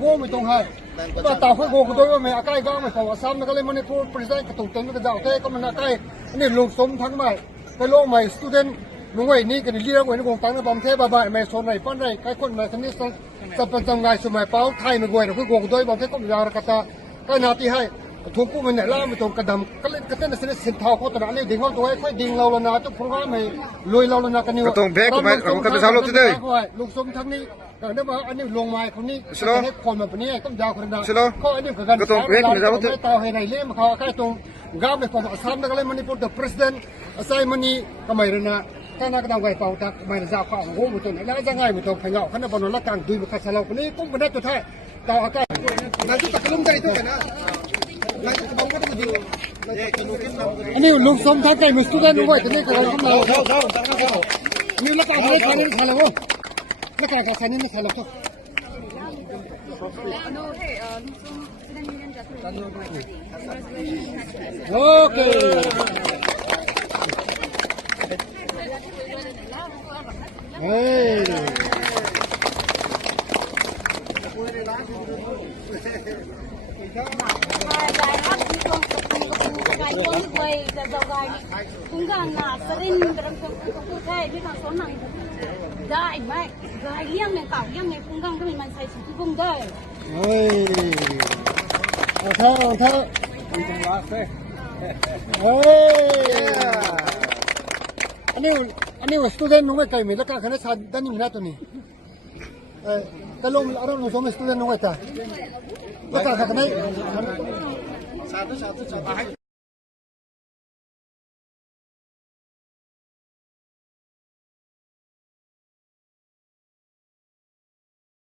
Vô mình tung hai, và tàu khách vô của tôi mà cái gõ mà phòng xăm nó cái lên Manipur president cái tổng thống cái dạo thế có mình là cái này lùng sống thắng mày cái lô mày student đúng vậy ní cái này liên quan đến công tác nó bom thế bà bài mày số này phân này cái con mày thằngนี้สับจังไงสมัยเป้าไทยมันรวยนะคือโกงตัวบอมเทก็มีอะไรกันตาก็นาทีให้ทุกผู้มันเนี่ยล่ามันตรงกระดำก็เล่นก็เต้นในเส้นทางเขาตระหนักดิ่งเขาตัวให้ค่อยดิ่งเราแล้วนะทุกคนก็ไม่รวยเราแล้วนะกันนี่ก็ต้องแพ้ก็ไม่ก็เป็นสาวรถที่ได้ลูกสมทั้งนี้แต่เนี่ยว่าอันนี้ลงมาคนนี้ให้คนมาเป็นนี้ต้องยาวคนนั้นเขาอันนี้ก็กันต้องแพ้ก็ไม่ต่อให้ในเล่มเขาใกล้ตรงก้าวไปฝั่งอัสสัมนั่นก็เลยมันนี่พูดถึง president อาศัยมันนี่ก็ไม่รู้นะถ้านักดำไก่เป่าตักไม่ได้จะข้าวโอ้โหมันตัวนี้แล้วจะง่ายมันตัวขยะขนาดบอลนักการดูมันขัดสลับคนนี้ก็ไม่ได้ตัวท้ายต่ออากาศนายจุดตะลุ่มใจตัวนะนายจุดบ้องก็ต้องดีอันนี้ลุงสมทักใจมือสตูดิโอไว้แต่นี่ก็เลยทำเรานี่นักการไม่ใช่นี่ใช่แล้วนักการกับใช่นี่ไม่ใช่แล้วก็โอเคเฮ้ยcũng gần là gia đình cũng thế biết là số này đại mày gái liêng này cảo liêng này cũng gần cái mình xài chỉ cũng đây ơi thơ ơi anh ấy student nung cái mình là cái này sao đan mình là tụi này cái lồng ở đâu nó student nung cái ta cái này